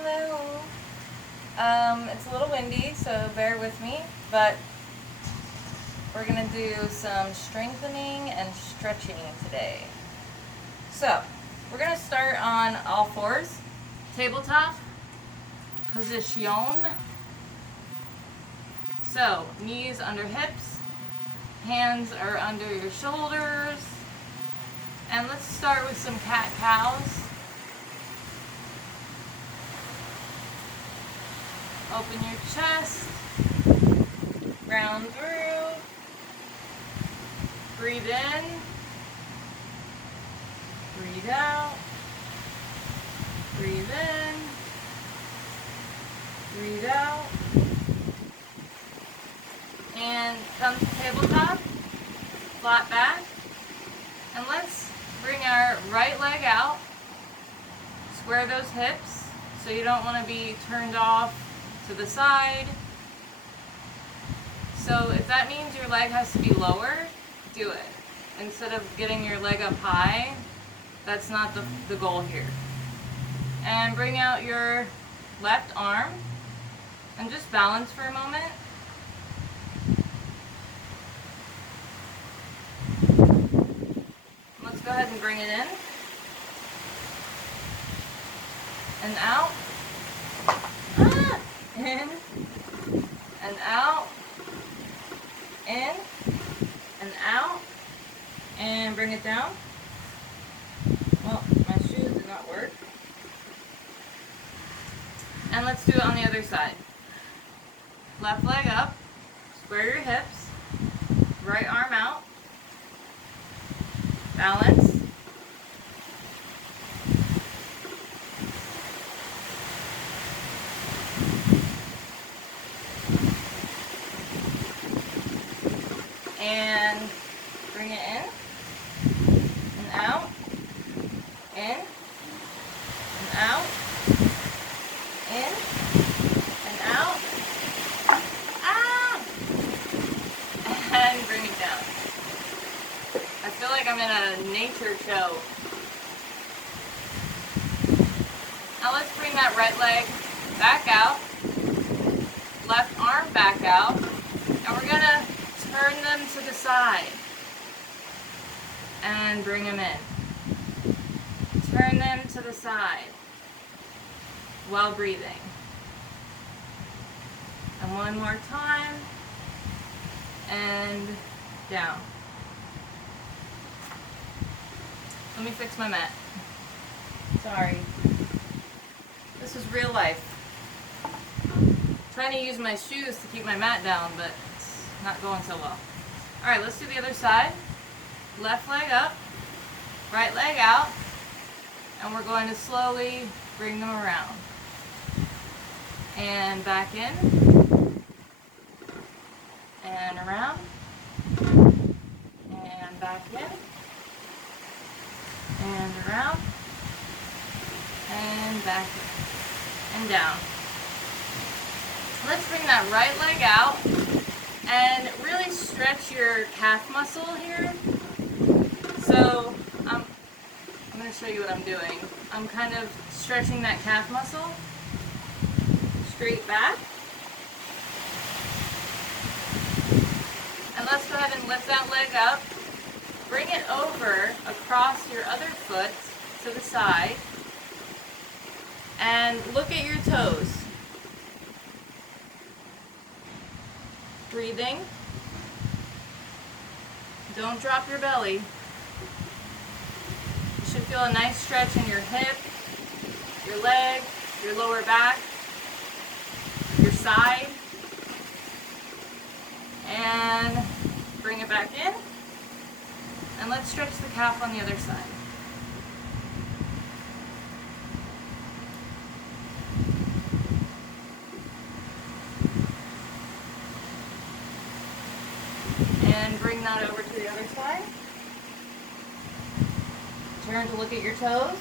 Hello. It's a little windy, so bear with me, but we're going to do some strengthening and stretching today. So, we're going to start on all fours. Tabletop position. So, knees under hips, hands are under your shoulders, and let's start with some cat-cows. Open your chest, round through, breathe in, breathe out, breathe in, breathe out, and come to tabletop, flat back, and let's bring our right leg out, square those hips so you don't want to be turned off to the side. So if that means your leg has to be lower, do it. Instead of getting your leg up high, that's not the goal here. And bring out your left arm and just balance for a moment. Let's go ahead and bring it in and out. In and out, in and out, and bring it down. Well, my shoes did not work. And let's do it on the other side. Left leg up, square your hips, right arm out, balance. And bring it in and out, in and out, in and out, and bring it down. I feel like I'm in a nature show. Now let's bring that right leg back out, left arm back out, and we're gonna turn them to the side and bring them in. Turn them to the side while breathing. And one more time and down. Let me fix my mat. Sorry. This is real life. I'm trying to use my shoes to keep my mat down, but not going so well. Alright, let's do the other side. Left leg up, right leg out, and we're going to slowly bring them around. And back in, and around, and back in, and around, and back in, and down. Let's bring that right leg out and really stretch your calf muscle here. So I'm going to show you what I'm doing. I'm kind of stretching that calf muscle. Straight back. And let's go ahead and lift that leg up. Bring it over across your other foot to the side. And look at your toes. Breathing. Don't drop your belly. You should feel a nice stretch in your hip, your leg, your lower back, your side. And bring it back in. And let's stretch the calf on the other side. And bring that over to the other side. Turn to look at your toes.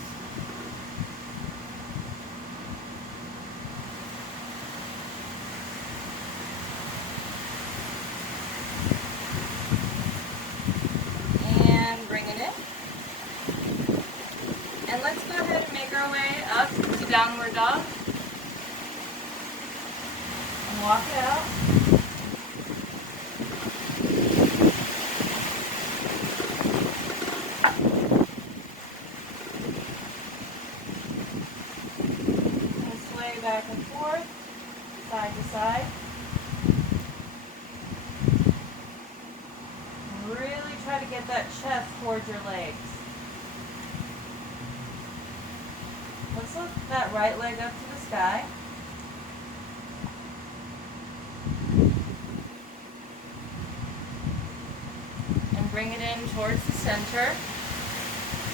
And bring it in. And let's go ahead and make our way up to downward dog. walk it out. And sway back and forth, side to side. Really try to get that chest towards your legs. Let's lift that right leg up to the sky. And bring it in towards the center.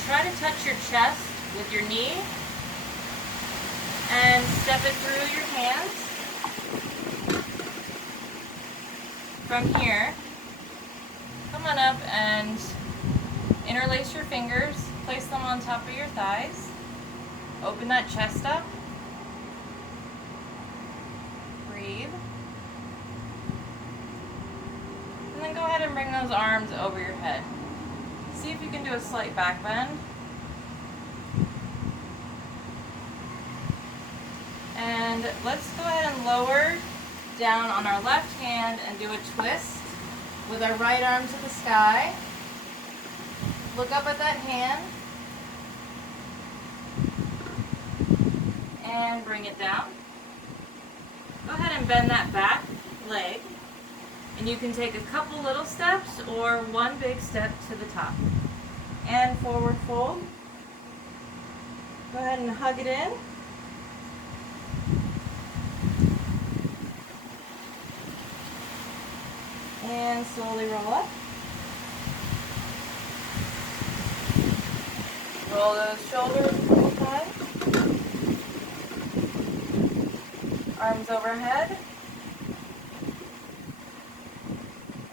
Try to touch your chest with your knee and step it through your hands. From here, come on up and interlace your fingers, place them on top of your thighs. Open that chest up. Breathe. And then go ahead and bring those arms over your head. See if you can do a slight back bend. And let's go ahead and lower down on our left hand and do a twist with our right arm to the sky. Look up at that hand. And bring it down. Go ahead and bend that back leg. And you can take a couple little steps or one big step to the top. And forward fold. Go ahead and hug it in. And slowly roll up. Roll those shoulders a couple times. Arms overhead.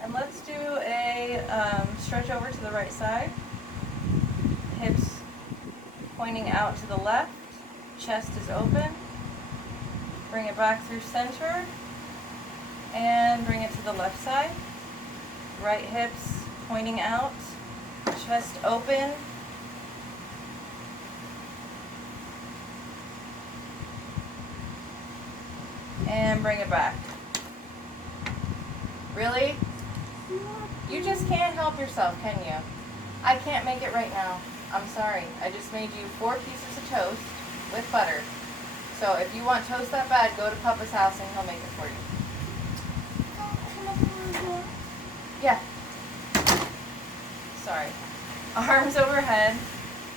And let's do a stretch over to the right side. Hips pointing out to the left. Chest is open. Bring it back through center. And bring it to the left side. Right hips pointing out. Chest open. And bring it back. Really? You just can't help yourself, can you? I can't make it right now. I'm sorry. I just made you 4 pieces of toast with butter. So if you want toast that bad, go to Papa's house and he'll make it for you. Yeah. Sorry. Arms overhead.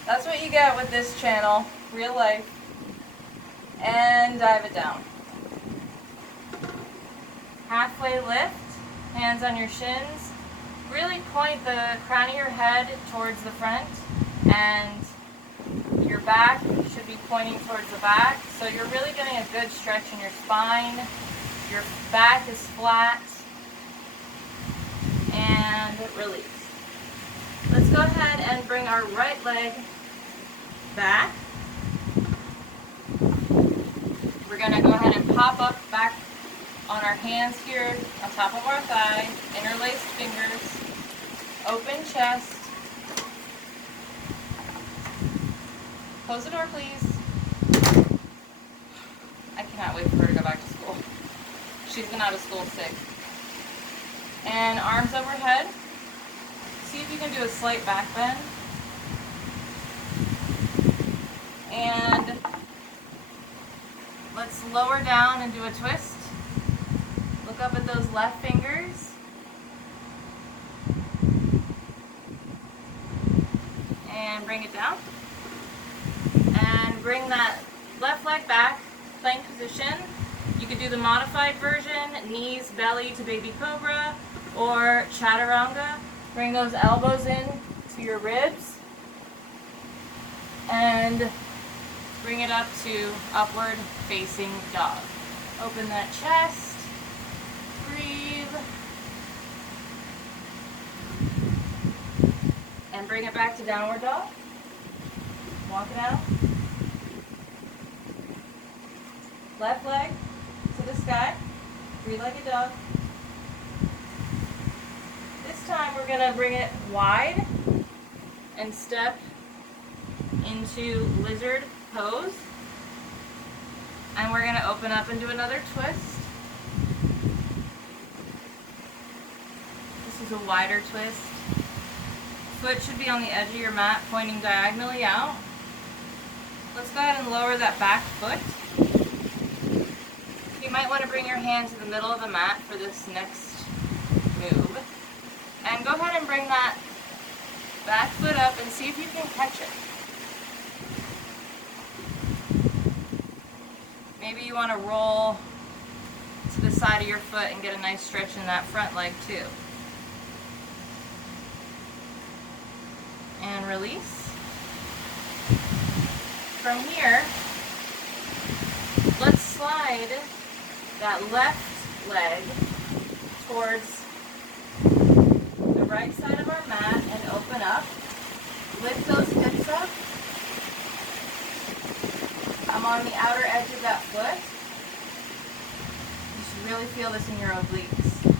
That's what you get with this channel. Real life. And dive it down. Halfway lift. Hands on your shins. Really point the crown of your head towards the front. And your back should be pointing towards the back. So you're really getting a good stretch in your spine. Your back is flat. And release. Let's go ahead and bring our right leg back. We're going to go ahead and pop up back on our hands here on top of our thigh. Interlaced fingers. Open chest. Close the door, please. I cannot wait for her to go back to school. She's been out of school sick. And arms overhead. See if you can do a slight back bend. And let's lower down and do a twist. Look up at those left fingers. And bring it down. And bring that left leg back, plank position. You could do the modified version, knees, belly to baby cobra, or chaturanga. Bring those elbows in to your ribs. And bring it up to upward facing dog. Open that chest. Breathe. And bring it back to downward dog. Walk it out. Left leg to the sky. 3-legged dog. This time we're going to bring it wide and step into lizard pose. And we're going to open up and do another twist. is a wider twist. Foot should be on the edge of your mat, pointing diagonally out. Let's go ahead and lower that back foot. You might want to bring your hand to the middle of the mat for this next move. And go ahead and bring that back foot up and see if you can catch it. Maybe you want to roll to the side of your foot and get a nice stretch in that front leg too. And release. From here, let's slide that left leg towards the right side of our mat and open up. Lift those hips up. I'm on the outer edge of that foot. You should really feel this in your obliques.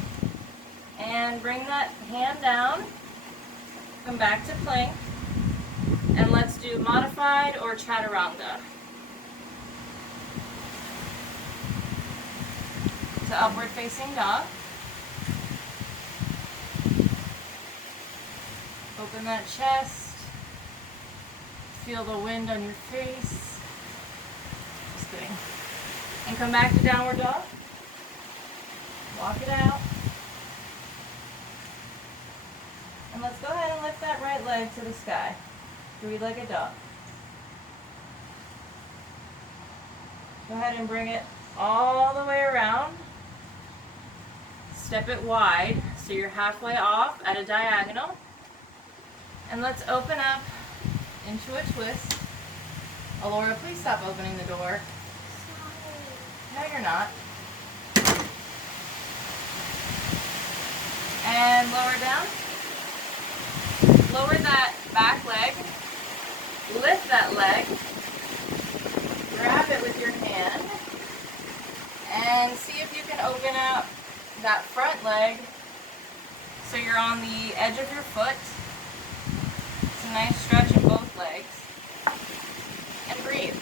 And bring that hand down. Come back to plank. And let's do modified or chaturanga. To upward facing dog. Open that chest. Feel the wind on your face. Just kidding. And come back to downward dog. Walk it out. And let's go ahead and lift that right leg to the sky. Three-legged dog. Go ahead and bring it all the way around. Step it wide so you're halfway off at a diagonal. And let's open up into a twist. Alora, please stop opening the door. No, you're not. And lower down. Lower that back leg. Lift that leg. Grab it with your hand. And see if you can open up that front leg so you're on the edge of your foot. It's a nice stretch in both legs. And breathe.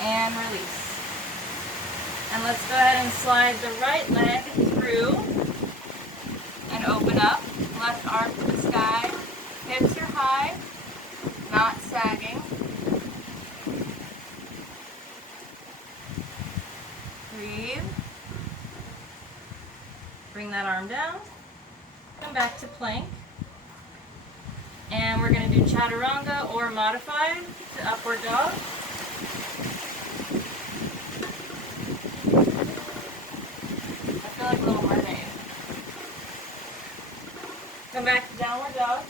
And release. And let's go ahead and slide the right leg through and open up. Left arm to the sky. Hips are high, not sagging. Breathe. Bring that arm down. Come back to plank. And we're going to do chaturanga or modified to upward dog. I feel like a little mermaid. Come back to downward dog.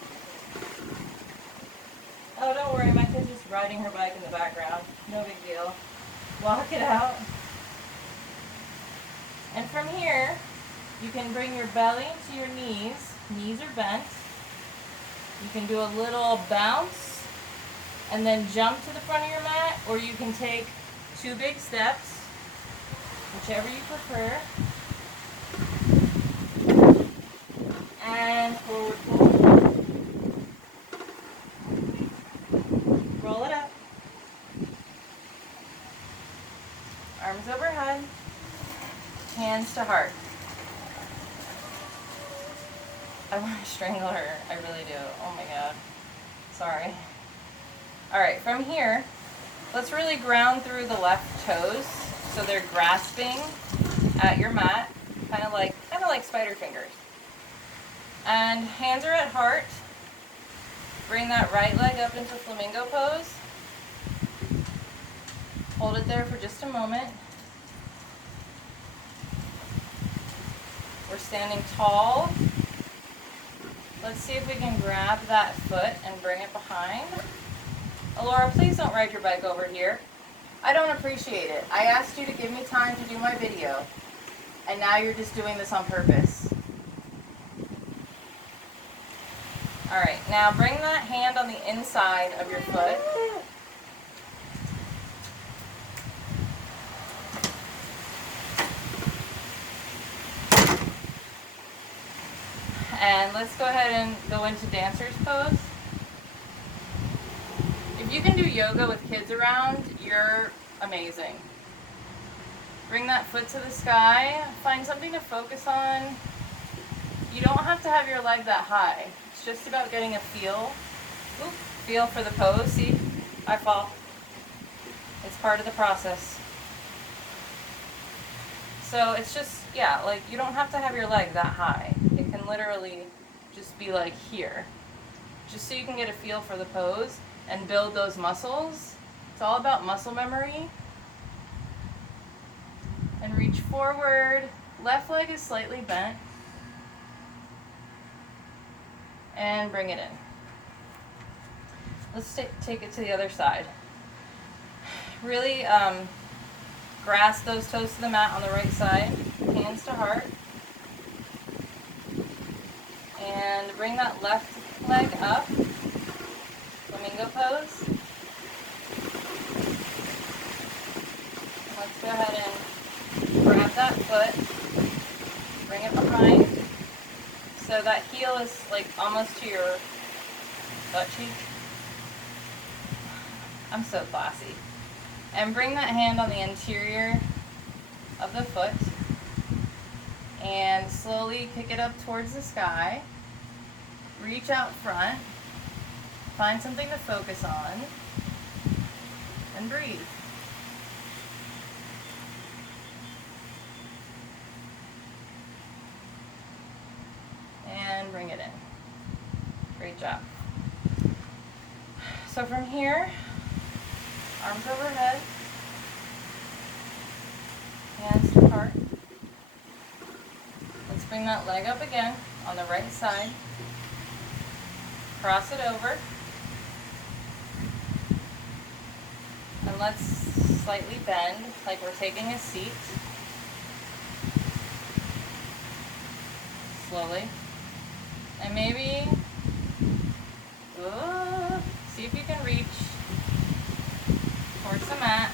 Oh, don't worry, my kid's just riding her bike in the background. No big deal. Walk it out. And from here, you can bring your belly to your knees. Knees are bent. You can do a little bounce and then jump to the front of your mat, or you can take 2 big steps, whichever you prefer. And forward fold. Roll it up. Arms overhead. Hands to heart. I want to strangle her. I really do. Oh my god. Sorry. Alright, from here, let's really ground through the left toes so they're grasping at your mat, kind of like spider fingers. And hands are at heart. Bring that right leg up into flamingo pose. Hold it there for just a moment. We're standing tall. Let's see if we can grab that foot and bring it behind. Alora, please don't ride your bike over here. I don't appreciate it. I asked you to give me time to do my video, and now you're just doing this on purpose. Alright, now bring that hand on the inside of your foot. And let's go ahead and go into dancer's pose. If you can do yoga with kids around, you're amazing. Bring that foot to the sky. Find something to focus on. You don't have to have your leg that high. It's just about getting a feel. Oop, feel for the pose. See, I fall. It's part of the process. So it's just, yeah, like you don't have to have your leg that high. It can literally just be like here. Just so you can get a feel for the pose and build those muscles. It's all about muscle memory. And reach forward. Left leg is slightly bent. And bring it in. Let's take it to the other side. Really grasp those toes to the mat on the right side, hands to heart. And bring that left leg up, flamingo pose. Let's go ahead and grab that foot, bring it behind. So that heel is like almost to your butt cheek. I'm so classy. And bring that hand on the interior of the foot and slowly kick it up towards the sky. Reach out front. Find something to focus on. And breathe. And bring it in. Great job. So from here, arms overhead, hands to heart. Let's bring that leg up again on the right side. Cross it over. And let's slightly bend like we're taking a seat. Slowly. And maybe, see if you can reach towards the mat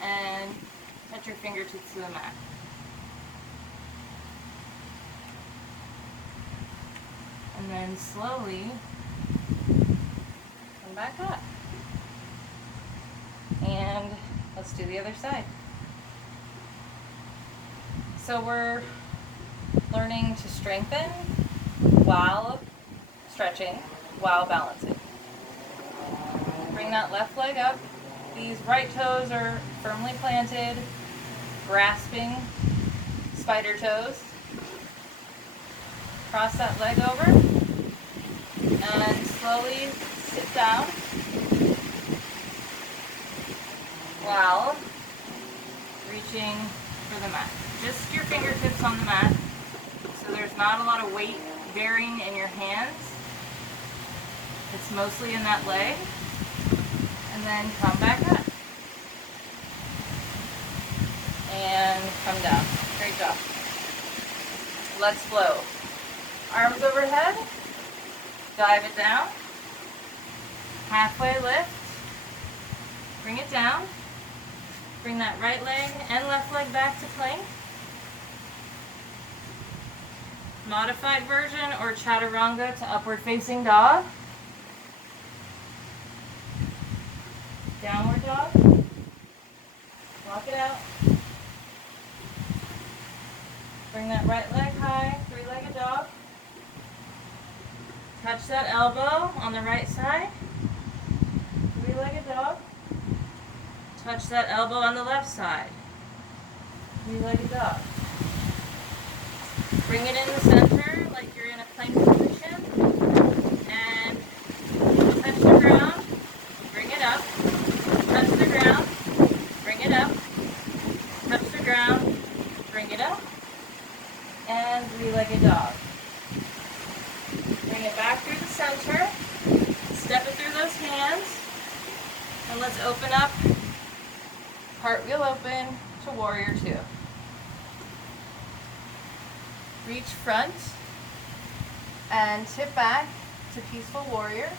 and touch your fingertips to the mat. And then slowly come back up. And let's do the other side. So we're learning to strengthen while stretching, while balancing. Bring that left leg up. These right toes are firmly planted, grasping spider toes. Cross that leg over and slowly sit down while reaching for the mat. Just your fingertips on the mat, so there's not a lot of weight bearing in your hands. It's mostly in that leg. And then come back up. And come down. Great job. Let's flow. Arms overhead. Dive it down. Halfway lift. Bring it down. Bring that right leg and left leg back to plank. Modified version or chaturanga to upward facing dog. Downward dog. Walk it out. Bring that right leg high, three-legged dog. Touch that elbow on the right side. Three-legged dog. Touch that elbow on the left side. Three-legged dog. Bring it in the center like you're in a plank position. And touch the ground. Bring it up. Touch the ground. Bring it up. Touch the ground. Bring it up. And three-legged dog. Bring it back through the center. Step it through those hands. And let's open up. Cartwheel open to warrior two. Reach front and tip back to peaceful warrior.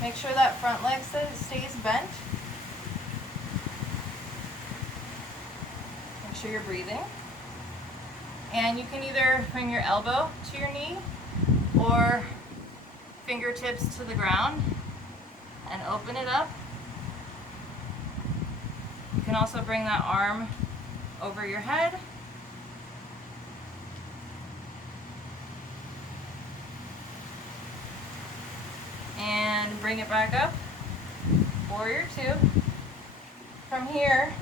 Make sure that front leg stays bent. Make sure you're breathing. And you can either bring your elbow to your knee or fingertips to the ground and open it up. You can also bring that arm over your head. And bring it back up. Warrior two. From here,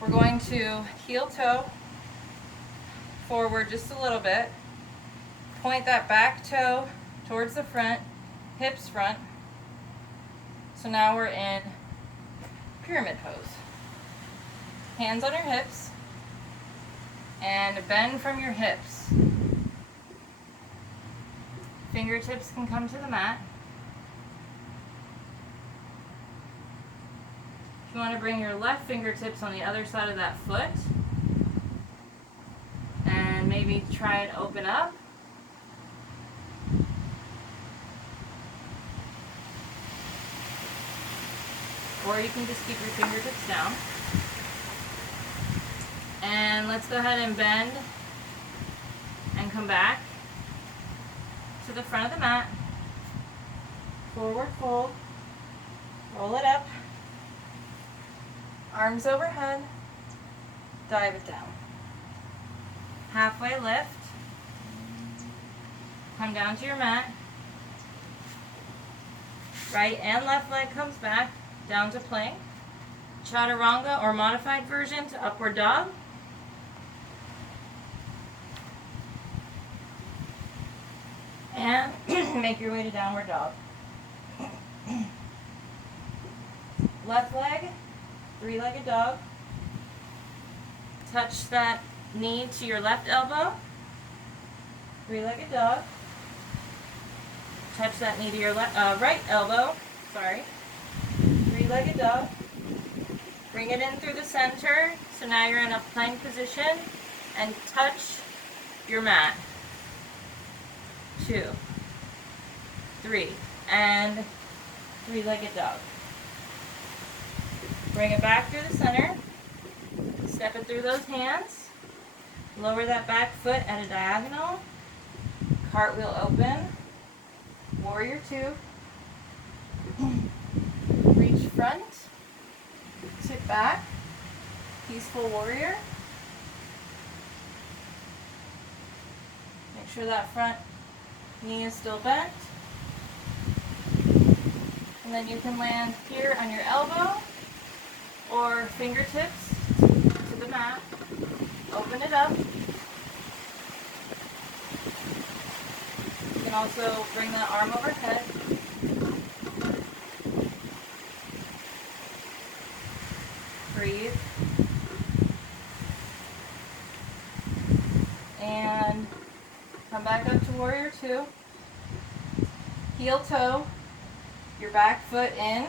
we're going to heel toe forward just a little bit. Point that back toe towards the front, hips front. So now we're in pyramid pose. Hands on your hips and bend from your hips. Fingertips can come to the mat. If you want to bring your left fingertips on the other side of that foot and maybe try and open up. Or you can just keep your fingertips down. And let's go ahead and bend and come back to the front of the mat. Forward fold. Roll it up. Arms overhead. Dive it down. Halfway lift. Come down to your mat. Right and left leg comes back. Down to plank. Chaturanga or modified version to upward dog. And make your way to downward dog. Left leg, three-legged dog. Touch that knee to your left elbow. Three-legged dog. Touch that knee to your right elbow. Sorry. Three-legged dog. Bring it in through the center. So now you're in a plank position and touch your mat. 2, 3, and three-legged dog. Bring it back through the center. Step it through those hands. Lower that back foot at a diagonal. Cartwheel open. Warrior two. Reach front. Sit back. Peaceful warrior. Make sure that front knee is still bent. And then you can land here on your elbow or fingertips to the mat. Open it up. You can also bring the arm overhead. Breathe. And come back up to warrior two. Heel toe, your back foot in,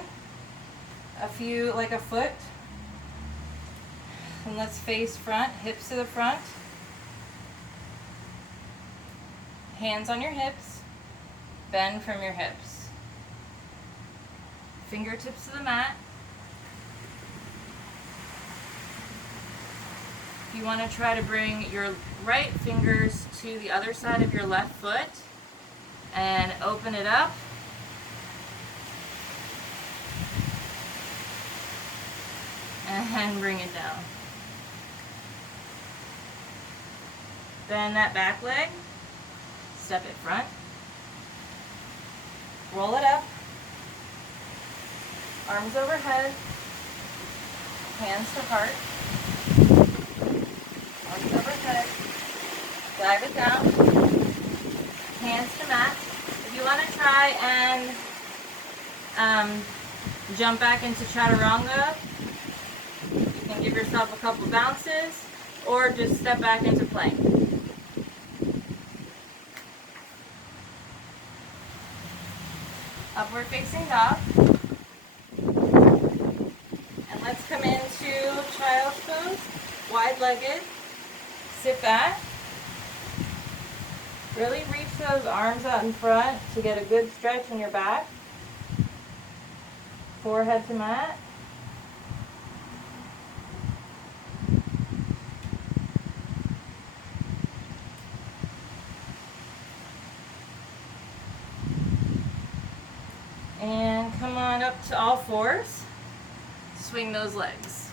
like a foot. And let's face front, hips to the front. Hands on your hips, bend from your hips. Fingertips to the mat. If you want to try to bring your right fingers to the other side of your left foot and open it up. And bring it down. Bend that back leg. Step it front. Roll it up. Arms overhead. Hands to heart. Arms overhead. Dive it down. Hands to mat. If you want to try and jump back into chaturanga, you can give yourself a couple bounces or just step back into plank. Upward facing dog. And let's come into child's pose. Wide-legged. Sit back. Really reach those arms out in front to get a good stretch in your back. Forehead to mat. And come on up to all fours. swing those legs.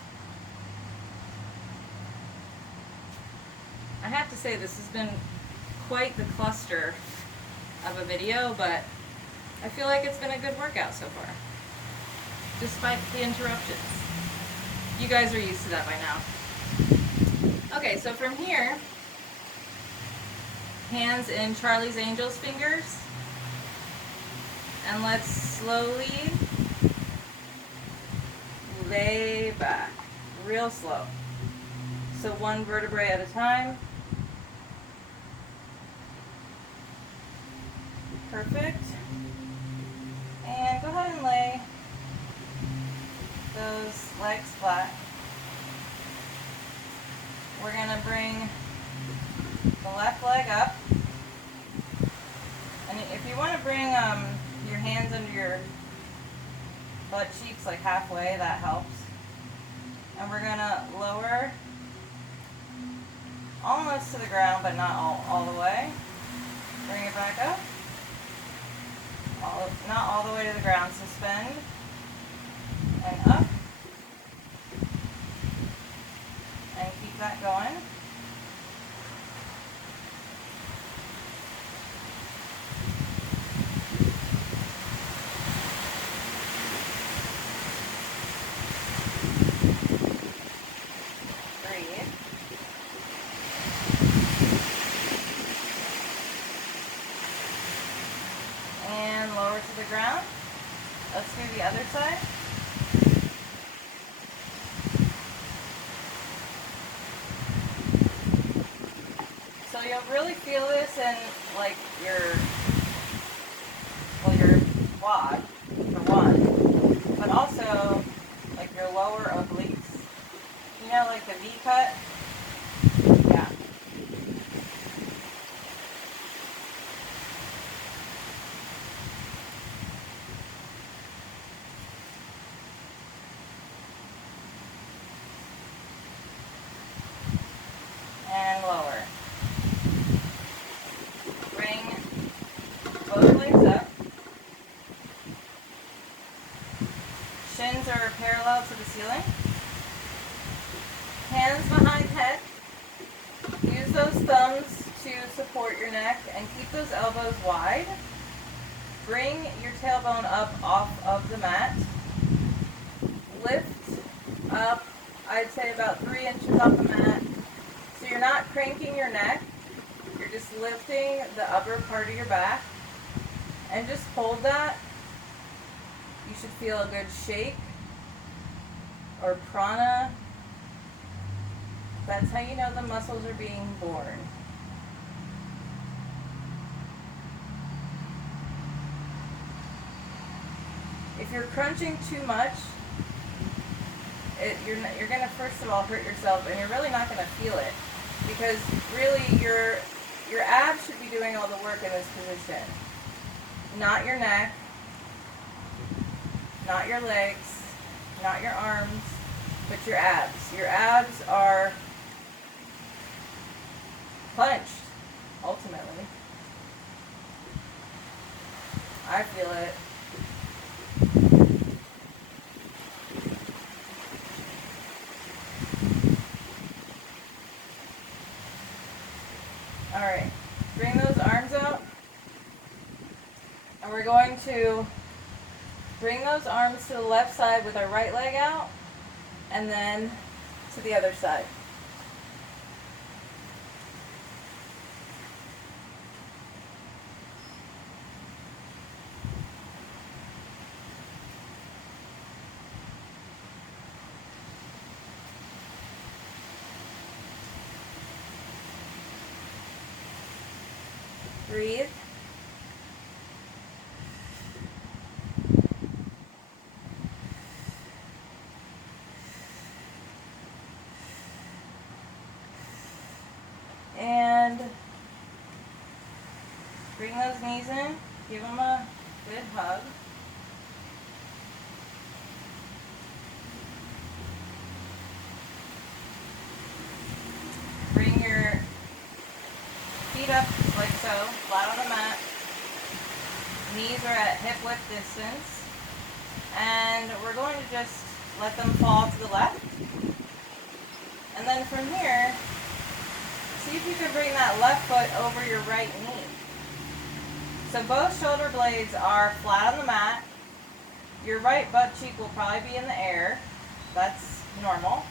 I have to say this has been quite the cluster of a video, but I feel like it's been a good workout so far, despite the interruptions. You guys are used to that by now. Okay, so from here, hands in Charlie's Angels fingers, and let's slowly lay back, real slow. So one vertebrae at a time. Perfect. And go ahead and lay those legs flat. We're going to bring the left leg up. And if you want to bring your hands under your butt cheeks like halfway, that helps. And we're going to lower almost to the ground, but not all the way. Bring it back up. Not all the way to the ground. Suspend and up. And keep that going. Breathe. And lower to the ground. Let's do the other side. So you'll really feel this in like your quad for one, but also like your lower obliques. You know, like the V cut? Yeah. And lower. Bring both legs up. Shins are parallel to the ceiling. Hands behind head. Use those thumbs to support your neck and keep those elbows wide. Bring your tailbone up off of the mat. Lift up, I'd say about 3 inches off the mat. So you're not cranking your neck, you're just lifting the upper part of your back. And just hold that. You should feel a good shake or prana. That's how you know the muscles are being born. If you're crunching too much, you're going to first of all hurt yourself, and you're really not going to feel it, because really your abs should be doing all the work in this position. Not your neck, not your legs, not your arms, but your abs. Your abs are clenched, ultimately. I feel it. Alright, bring those arms out, and we're going to bring those arms to the left side with our right leg out, and then to the other side. Breathe. And bring those knees in, give them a good hug. Bring your feet up like so, flat on the mat. Knees are at hip width distance. And we're going to just let them fall to the left. And then from here, see if you can bring that left foot over your right knee. So both shoulder blades are flat on the mat. Your right butt cheek will probably be in the air. That's normal.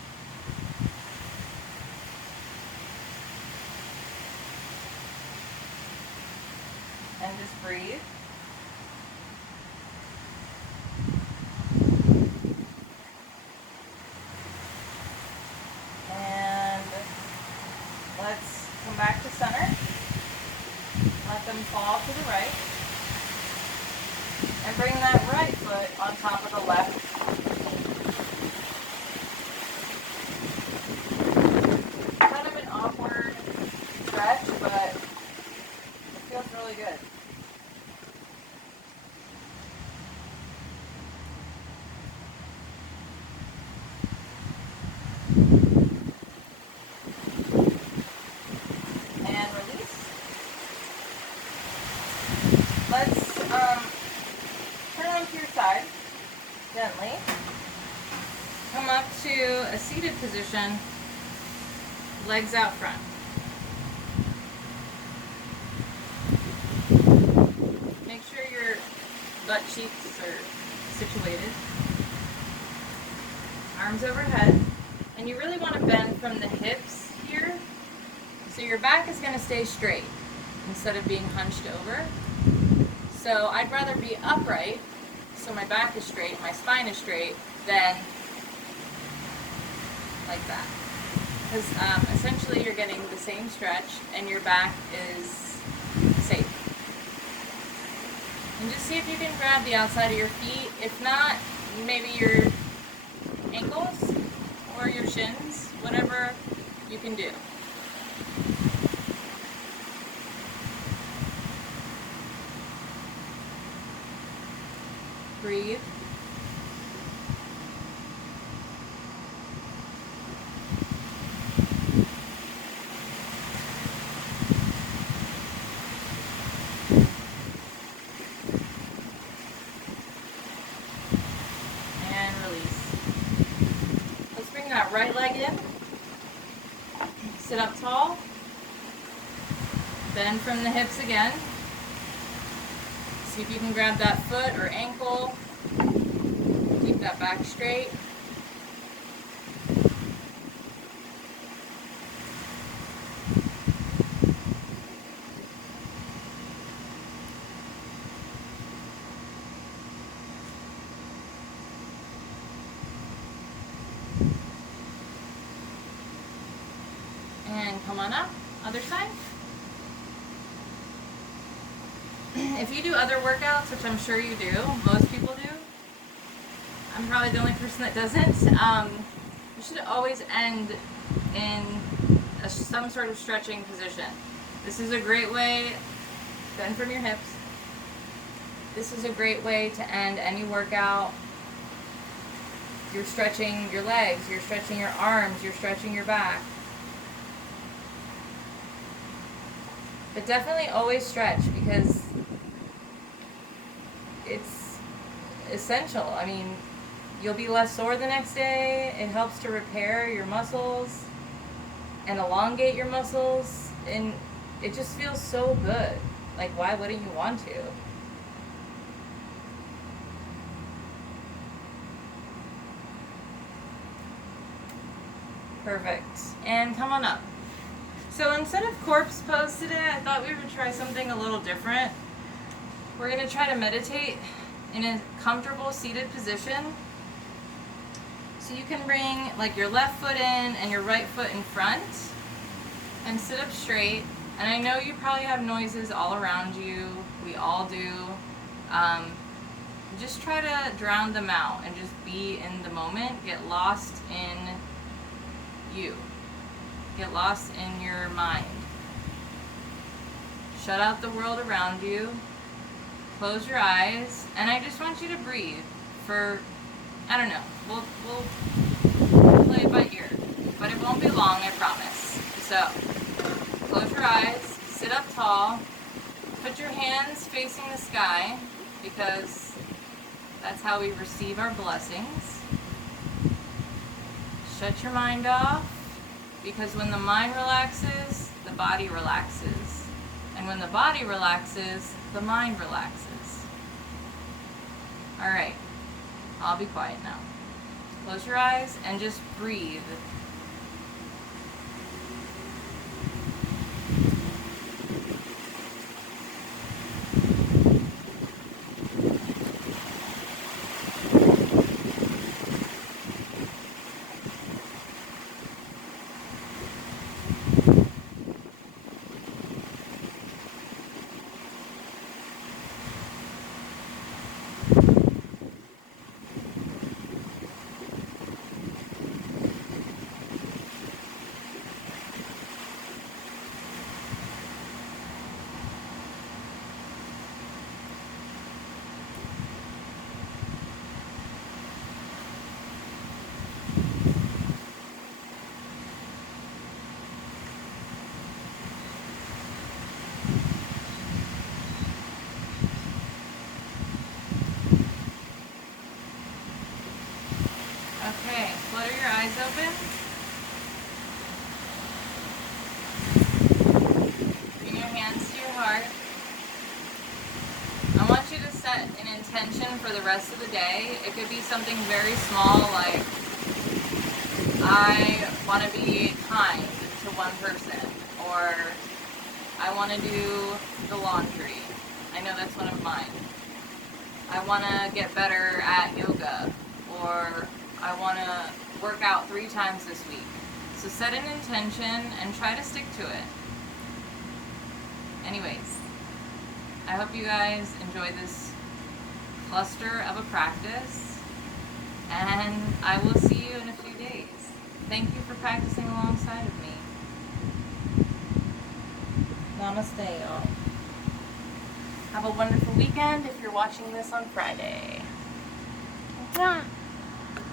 And just breathe. And let's come back to center. Let them fall to the right. And bring that right foot on top of the left. Kind of an awkward stretch, but it feels really good. And release. Let's turn onto your side gently. Come up to a seated position, legs out front. Make sure your butt cheeks are situated. Arms overhead. And you really want to bend from the hips here. So your back is going to stay straight instead of being hunched over. So I'd rather be upright, so my back is straight, my spine is straight, than like that. Because essentially you're getting the same stretch and your back is safe. And just see if you can grab the outside of your feet. If not, maybe your ankles or your shins, whatever you can do. Breathe. And release. Let's bring that right leg in. Sit up tall. Bend from the hips again. See if you can grab that foot or ankle. Keep that back straight. And come on up, other side. If you do other workouts, which I'm sure you do, most people do, I'm probably the only person that doesn't, you should always end in some sort of stretching position. This is a great way, bend from your hips. This is a great way to end any workout. You're stretching your legs, you're stretching your arms, you're stretching your back. But definitely always stretch because it's essential. I mean, you'll be less sore the next day. It helps to repair your muscles and elongate your muscles. And it just feels so good. Like, why wouldn't you want to? Perfect. And come on up. So instead of corpse pose today, I thought we would try something a little different. We're going to try to meditate in a comfortable seated position. So you can bring like your left foot in and your right foot in front and sit up straight. And I know you probably have noises all around you. We all do. Just try to drown them out and just be in the moment. Get lost in you. Get lost in your mind. Shut out the world around you. Close your eyes, and I just want you to breathe for, I don't know, we'll play it by ear, but it won't be long, I promise. So, close your eyes, sit up tall, put your hands facing the sky, because that's how we receive our blessings. shut your mind off, because when the mind relaxes, the body relaxes. And when the body relaxes, the mind relaxes. Alright, I'll be quiet now. Close your eyes and just breathe. Okay, flutter your eyes open. Bring your hands to your heart. I want you to set an intention for the rest of the day. It could be something very small, like I want to be kind to one person, or I want to do the laundry. I know that's one of mine. I want to get better at yoga, or I want to work out 3 times this week. So set an intention and try to stick to it. Anyways, I hope you guys enjoy this cluster of a practice, and I will see you in a few days. Thank you for practicing alongside of me. Namaste, y'all. Have a wonderful weekend if you're watching this on Friday. Yeah.